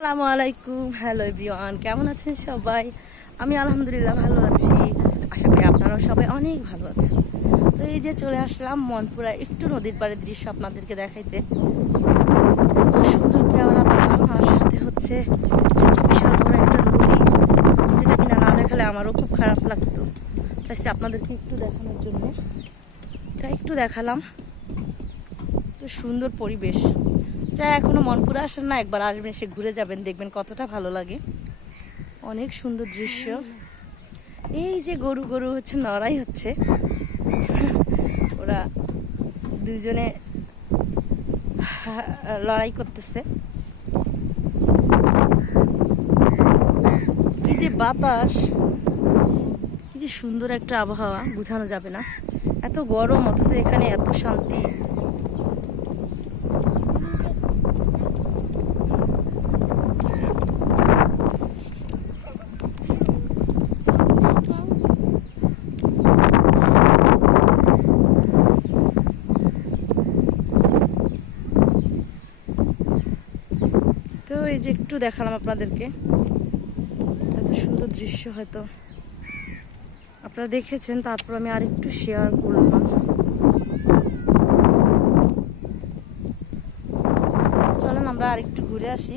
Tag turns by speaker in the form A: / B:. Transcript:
A: আসসালামু আলাইকুম। Hello everyone কেমন আছেন সবাই? আমি আলহামদুলিল্লাহ ভালো আছি। আশা করি আপনারাও সবাই অনেক ভালো আছেন। তো এই যে চলে আসলাম মনপুরা একটু নদীর পাড়ের দৃশ্য আপনাদেরকে দেখাইতে। এত সুন্দর কেওড়া পেলাম আর সাথে হচ্ছে এত বিশাল বড় একটা নদী, যেটা কিনা না দেখালে আমারও খুব খারাপ লাগতো। চাইছি আপনাদেরকে একটু দেখানোর জন্য। তাই একটু দেখালাম। তো সুন্দর পরিবেশ। যা এখনও মনপুরা আসেন না, একবার আসবেন, এসে ঘুরে যাবেন, দেখবেন কতটা ভালো লাগে। অনেক সুন্দর দৃশ্য। এই যে গরু গরু হচ্ছে, নড়াই হচ্ছে। ওরা দুজনে লড়াই করতেছে। কি যে বাতাস, কি যে সুন্দর একটা আবহাওয়া, বোঝানো যাবে না। এত গরম, অথচ এখানে এত শান্তি। তো এই যে একটু দেখালাম আপনাদেরকে। এত সুন্দর দৃশ্য হয়তো আপনারা দেখেছেন, তারপর আমি আরেকটু শেয়ার করলাম। চলেন আমরা আরেকটু ঘুরে আসি।